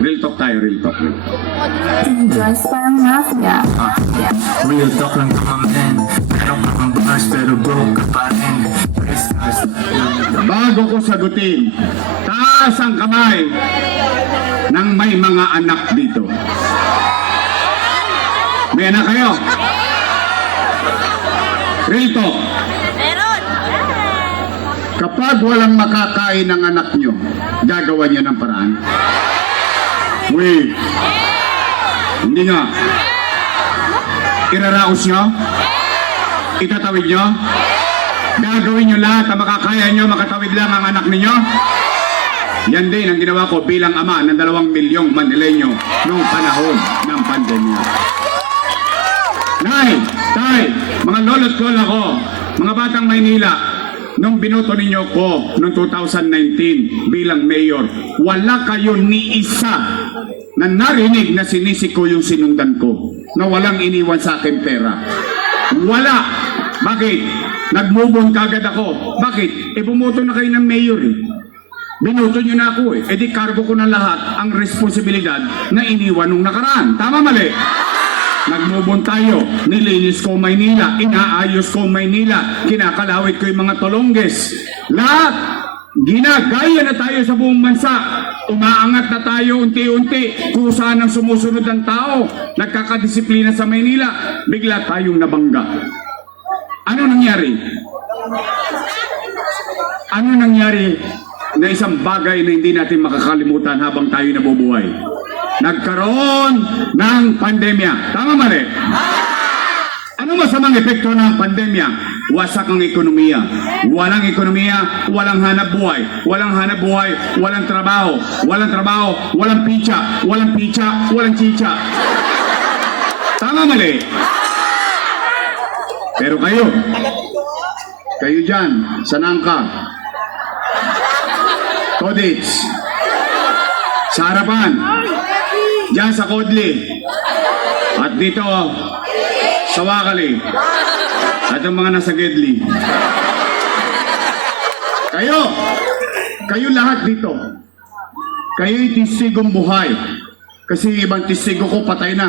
Real talk tayo, real talk. Just parang mafia. Real talk lang naman men. Meron ka pang bars pero broke ka pa rin. Bago ko sagutin, taas ang kamay ng may mga anak dito. May anak kayo? Real talk. Meron! Kapag walang makakain ng anak nyo, gagawa niyo ng paraan? Uy! Hindi nga. Iraraos nyo? Itatawid nyo? Gagawin nyo lahat na makakaya nyo, makatawid lang ang anak ninyo? Yan din ang ginawa ko bilang ama ng 2 milyong Manileño noong panahon ng pandemya. Nay, tay, mga lolo't lola ko, mga batang Maynila, nung binoto ninyo ko noong 2019 bilang mayor, wala kayo ni isa na narinig na sinisi ko yung sinundan ko, na walang iniwan sa akin pera. Wala. Bakit? Nag-move on kagad ako. Bakit? Bumoto na kayo ng mayor eh. Binoto nyo na ako eh. Di cargo ko na lahat ang responsibilidad na iniwan nung nakaraan. Tama mali? Nag-move on tayo. Nilinis ko Maynila. Inaayos ko Maynila. Kinakalawit ko yung mga tolongges. Lahat. Ginagaya na tayo sa buong bansa. Umaangat na tayo unti-unti. Kusa ng sumusunod ng tao. Nagkakadisiplina sa Maynila. Bigla tayong nabangga. Ano nangyari? Ano nangyari na isang bagay na hindi natin makakalimutan habang tayo nabubuhay? Nagkaroon ng pandemya. Tama mali? Ano masamang epekto ng pandemya? Wasak ang ekonomiya. Walang ekonomiya, walang hanap buhay. Walang hanap buhay, walang trabaho. Walang trabaho, walang picha. Walang picha, walang chicha. Tama mali? Pero kayo dyan, sa Nangka, Codits, sa harapan, dyan sa Kodli, at dito, sa Wakali, at ang mga nasa Gedli. Kayo lahat dito, kayo'y tistigong buhay, kasi ibang tistigo ko patay na.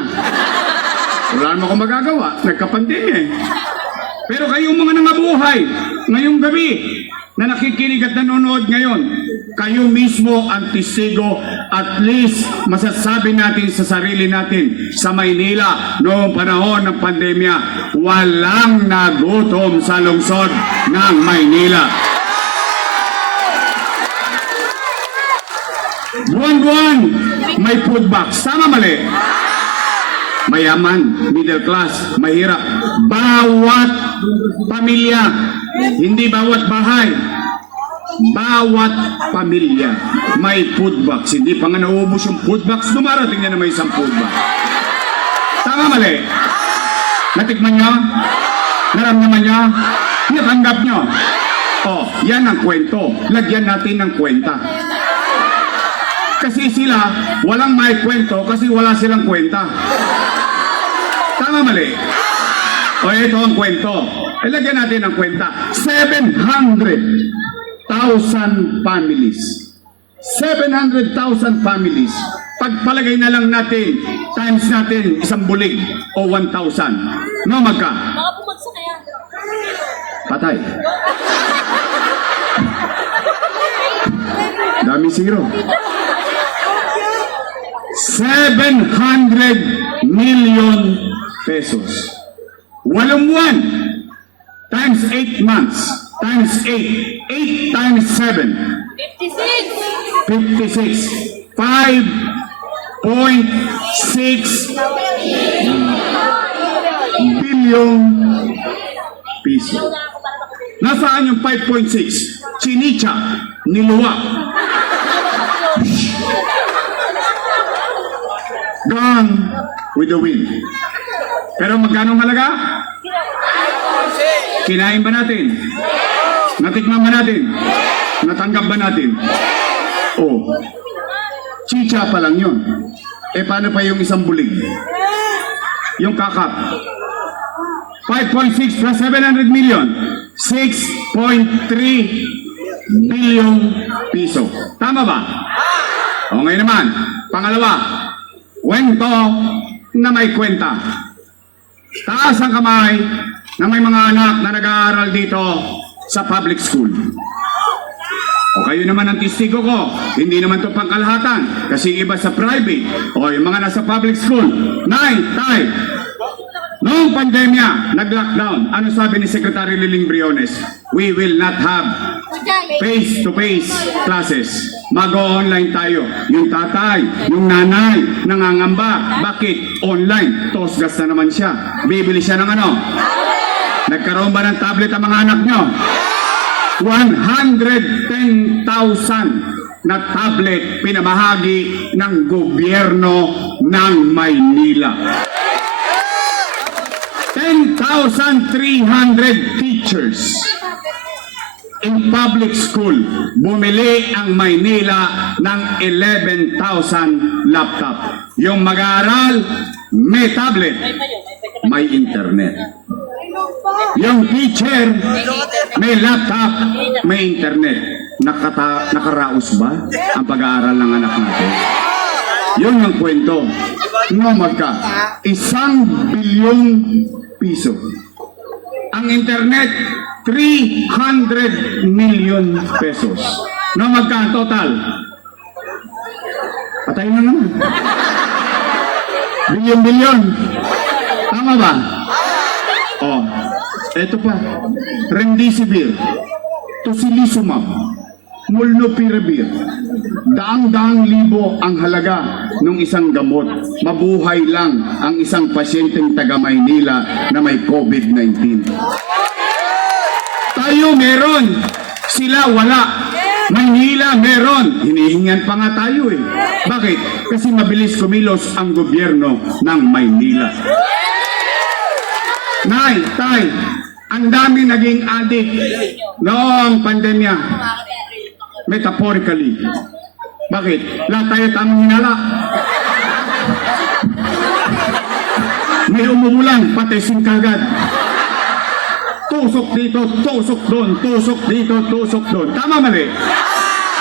Wala naman akong magagawa, nagka-pandemya eh. Pero kayong mga nangabuhay, ngayong gabi, na nakikinig at nanonood ngayon, kayo mismo ang testigo, at least masasabi natin sa sarili natin, sa Maynila, noong panahon ng pandemya, walang nagutom sa lungsod ng Maynila. Buwan-buwan, may food box. Tama mali? Mayaman, middle class, mahirap. Bawat pamilya, hindi bawat bahay, bawat pamilya may food box. Hindi pa nga naubos yung food box, dumarating na may isang food box. Tama mali? Natikman nyo? Naramdaman nyo? Natanggap nyo? Oh, yan ang kwento. Lagyan natin ng kwenta. Kasi sila, walang may kwento kasi wala silang kwenta. Tama mali? O ito ang kwento. Ilagyan natin ang kwenta. 700,000 families. 700,000 families. Pagpalagay na lang natin, times natin isang bulig o 1,000. No, magka? Mga bumagsak kaya. Patay. Dami zero. 700 million pesos. 8 buwan times 8 months times 8. 8 times 7. 56. 5.6 billion piso. Nasaan yung 5.6? Chinicha, niluwa. Gone with the wind. Pero magkano halaga? Kinain ba natin? Natikman ba natin? Natanggap ba natin? Oh, chicha pa lang yun. Paano pa yung isang bulig? Yung kakap. 5.6 plus 700 million. 6.3 billion piso. Tama ba? O ngayon naman, Pangalawa, kwento na may kwenta. Taas ang kamay na may mga anak na nag-aaral dito sa public school. O kayo naman ang testigo ko, hindi naman to pangkalahatan kasi iba sa private o yung mga nasa public school. Nay, tay, noong pandemya, nag-lockdown, ano sabi ni Secretary Liling Briones? We will not have face-to-face classes. Mag-online tayo. Yung tatay, yung nanay, nangangamba. Bakit? Online. Tosgas na naman siya. Bibili siya ng ano? Nagkaroon ba ng tablet ang mga anak nyo? 110,000 na tablet pinamahagi ng gobyerno ng Maynila. 10,300 teachers in public school. Bumili ang Maynila ng 11,000 laptop. Yung mag-aaral, may tablet, may internet. Yung teacher, may laptop, may internet. Nakaraos ba ang pag-aaral ng anak natin? Yun ang kwento. No, magka 1 bilyong piso. Ang internet, 300 million pesos. No, magka total? Patay na naman. Bilyon-bilyon. Tama ba? Oh, eto pa. Remdesivir, tocilizumab, molnupiravir. Daang-daang libo ang halaga ng isang gamot. Mabuhay lang ang isang pasyenteng taga Maynila na may COVID-19. Tayo meron, sila wala. Maynila meron, hinihingan pa nga tayo eh. Bakit? Kasi mabilis kumilos ang gobyerno ng Maynila. Nay, tay, ang dami naging addict noong pandemya. Metaphorically. Bakit? Lahat tayo tamang hinala. May umuulan, patesin kagad. Tusok dito, tusok doon, tusok dito, tusok doon. Tama mali?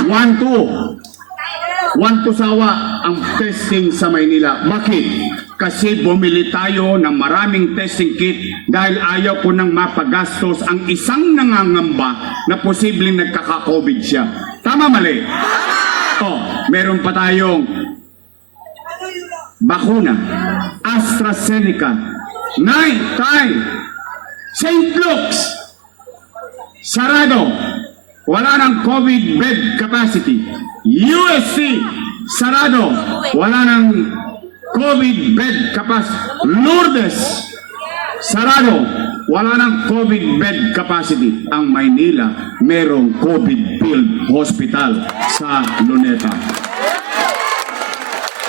1-2 sawa ang testing sa Maynila. Bakit? Kasi bumili tayo ng maraming testing kit dahil ayaw ko nang mapagastos ang isang nangangamba na posibleng nagkaka-COVID siya. Tama mali? Meron pa tayong bakuna, AstraZeneca, St. Luke's, sarado, wala ng COVID bed capacity. USC, sarado, wala ng COVID bed capacity. Lourdes, sarado, wala ng COVID bed capacity. Ang Maynila, merong COVID-filled hospital sa Luneta.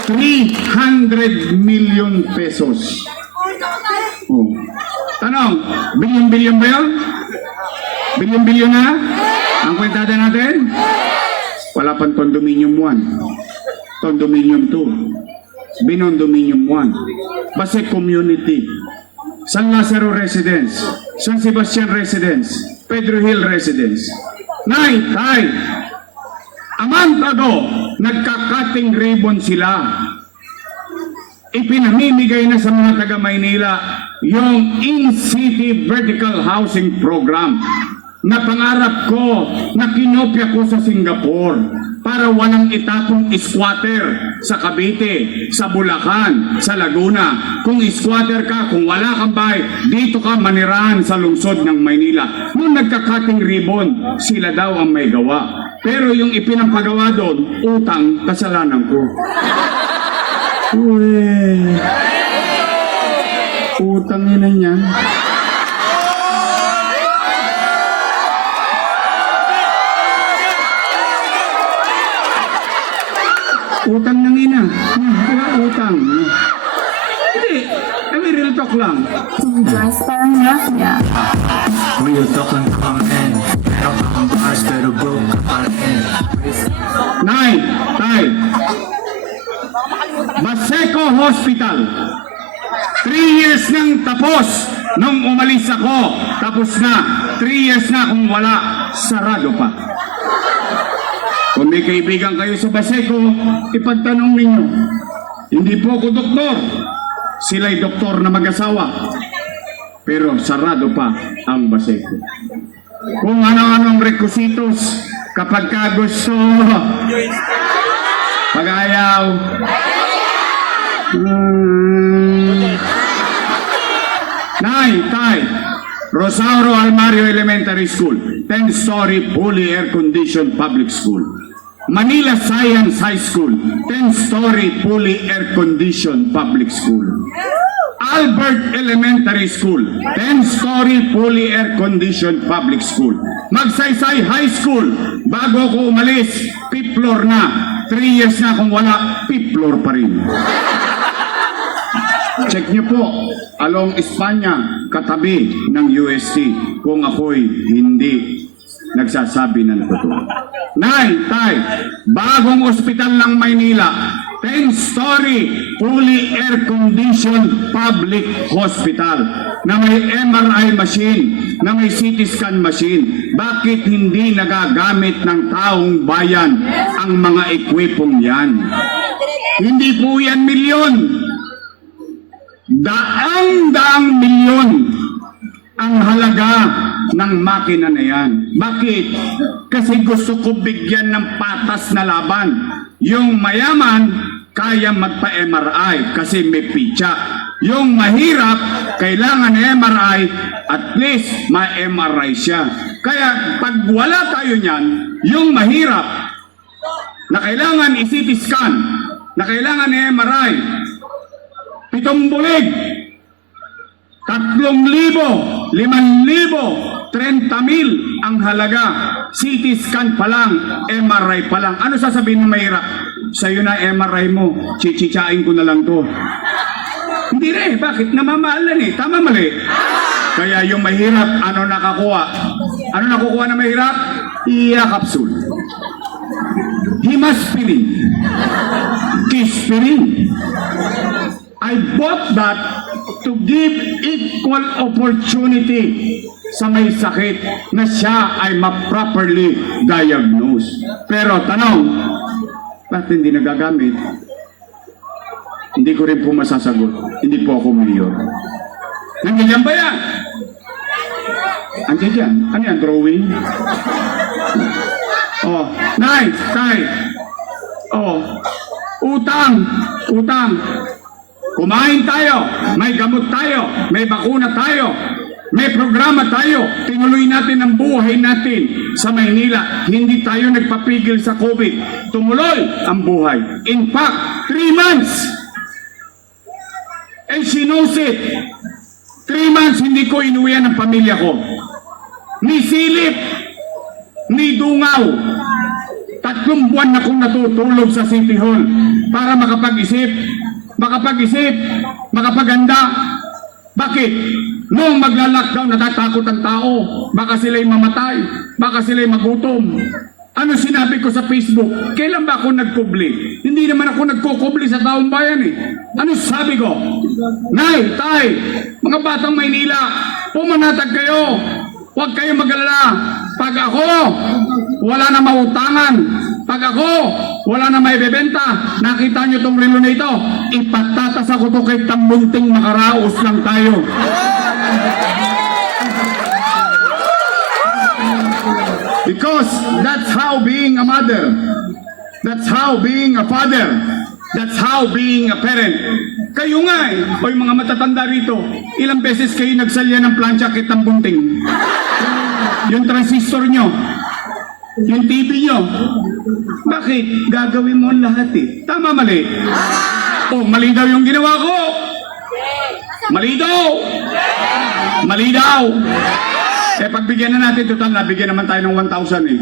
300 million pesos. Tanong, bilyon-bilyon ba yun? Bilyon-bilyon na? Ang kwentada natin? Wala pang Condominium 1, Condominium 2, Binondominium 1, Base Community, San Lazaro Residence, San Sebastian Residence, Pedro Hill Residence. Nay, tay, a month ago, nagka-cutting ribbon sila. Ipinamimigay na sa mga taga Maynila yung in-city vertical housing program na pangarap ko na kinopya ko sa Singapore para walang itapong squatter sa Cavite, sa Bulacan, sa Laguna. Kung squatter ka, kung wala kang bahay, dito ka manirahan sa lungsod ng Maynila. Nung nagka-cutting ribbon, sila daw ang may gawa. Pero yung ipinampagawa doon, utang, kasalanan ko. Uwe. Utang yun na niya. Utang ng ina. Utang. Hindi. Real talk lang. Dress Mafia. Real talk lang kami. Meron ka kang bars pero broke ka pa rin. Nay, tay. Baseco Hospital. 3 years nang tapos nung umalis ako. Tapos na. 3 years na kung wala. Sarado pa. Kung may kaibigan kayo sa Baseco, ipagtanong ninyo. Hindi po ako doktor. Sila'y doktor na mag-asawa. Pero sarado pa ang Baseco. Kung ano-anong requisitos kapag ka gusto, pag-ayaw, Nay, Tay, Rosauro Almario Elementary School, 10-story fully air-conditioned public school. Manila Science High School, 10-story fully air-conditioned public school. Albert Elementary School, 10-story fully air-conditioned public school. Magsaysay High School, bago ko umalis, 5th floor na. 3 years na kung wala, 5th floor pa rin. Check niyo po, along Espanya, katabi ng UST, kung ako'y hindi nagsasabi ng totoo. Nay, Tay, bagong ospital ng Maynila, 10-story, fully air-conditioned public hospital na may MRI machine, na may CT scan machine. Bakit hindi nagagamit ng taong bayan ang mga ekwipong yan? Hindi po yan milyon. Daang-daang milyon ang halaga ng makina na yan. Bakit? Kasi gusto ko bigyan ng patas na laban. Yung mayaman, kaya magpa-MRI kasi may pitsa. Yung mahirap, kailangan MRI, at least ma-MRI siya. Kaya pag wala tayo niyan, yung mahirap, na kailangan i-CT scan, na kailangan MRI, 7 bulig, 3,000, 5,000, 30,000 ang halaga. CT scan pa lang, MRI pa lang. Ano sasabihin ng mahirap? Sa'yo na MRI mo, chichichain ko na lang to. Hindi rin, bakit? Namamahalan eh, tama mali. Kaya yung mahirap, ano nakakuha? Ano nakukuha ng mahirap? Iya capsule. Himaspirin. Kispirin. I bought that to give equal opportunity sa may sakit na siya ay ma-properly diagnose. Pero tanong, bakit hindi nagagamit? Hindi ko rin po masasagot. Hindi po ako mayor. Nandiyan ba yan? Andiyan dyan. Ano yan? Drawing? Oh, nice, Tay. Oh, utang. Utang. Kumain tayo, may gamot tayo, may bakuna tayo, may programa tayo, tinuloy natin ang buhay natin sa Maynila. Hindi tayo nagpapigil sa COVID. Tumuloy ang buhay. In fact, 3 months. And she knows it. 3 months hindi ko inuwian ang pamilya ko. Ni silip, ni dungaw. 3 buwan na kong natutulog sa City Hall para makapag-isip, makapaganda. Bakit? Noong magla-lockdown, natatakot ang tao. Baka sila'y mamatay. Baka sila'y magutom. Ano sinabi ko sa Facebook? Kailan ba ako nagkubli? Hindi naman ako nagkukubli sa taong bayan eh. Ano sabi ko? Nay, Tay, mga batang Maynila, pumanatag kayo. Huwag kayong mag-alala. Pag ako, wala na mautangan. Pag ako, wala na may bebenta. Nakita nyo tong relo na ito. Ipatatas ako to kay Tambunting, makaraos lang tayo. Because that's how being a mother. That's how being a father. That's how being a parent. Kayo nga eh, o yung mga matatanda rito, ilang beses kayo nagsalya ng plancha kay Tambunting? Yung transistor nyo, yung TV nyo, bakit? Gagawin mo ang lahat eh. Tama, mali? Oh, mali daw yung ginawa ko. Mali daw. Mali daw. Eh, pagbigyan na natin, total, nabigyan naman tayo ng 1,000 eh.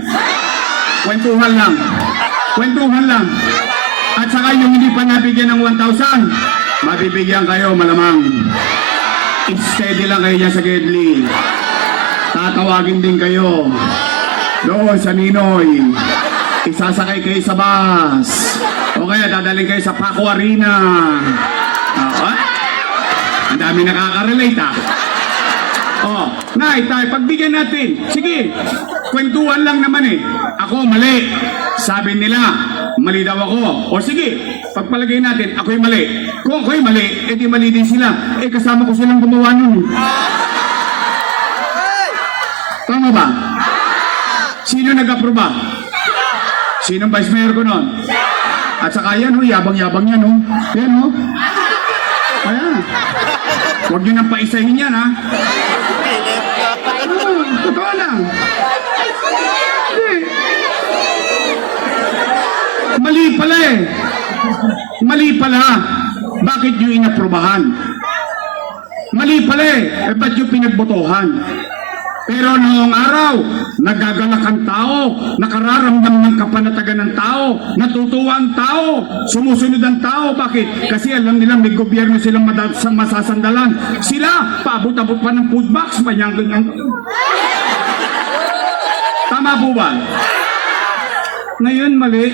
Kwentuhan lang. Kwentuhan lang. At saka yung hindi pa nabigyan ng 1,000, mabibigyan kayo malamang. Steady lang kayo dyan sa Gedli. Tatawagin din kayo. Doon sa Ninoy. Isasakay kayo sa bus. O kaya dadaling kayo sa Paco Arena. Ang dami nakaka-relate ah. Oh, Nay, Tay, pagbigyan natin. Sige, kwentuhan lang naman eh. Ako, mali. Sabi nila, mali daw ako. O sige, pagpalagay natin, ako'y mali. Kung ako'y mali, edi mali din sila. Eh kasama ko silang gumawa nun. Tama ba? Sino nag-aproba? Sinong vice mayor ko nun? At saka yan, yabang-yabang yan, Yan, Ayan. Huwag nyo nang paisahin yan, ha? Totoo lang. Hindi. Mali pala eh. Mali pala. Bakit nyo inaprobahan? Mali pala eh. Ba't nyo pinagbotohan? Pero noong araw, nagagalak ang tao, nakararamdam ng kapanatagan ng tao, natutuwa ang tao, sumusunod ang tao. Bakit? Kasi alam nila may gobyerno silang masasandalan. Sila, paabot-abot pa ng food box, manyang-ganyang. Tama po ba? Ngayon, mali.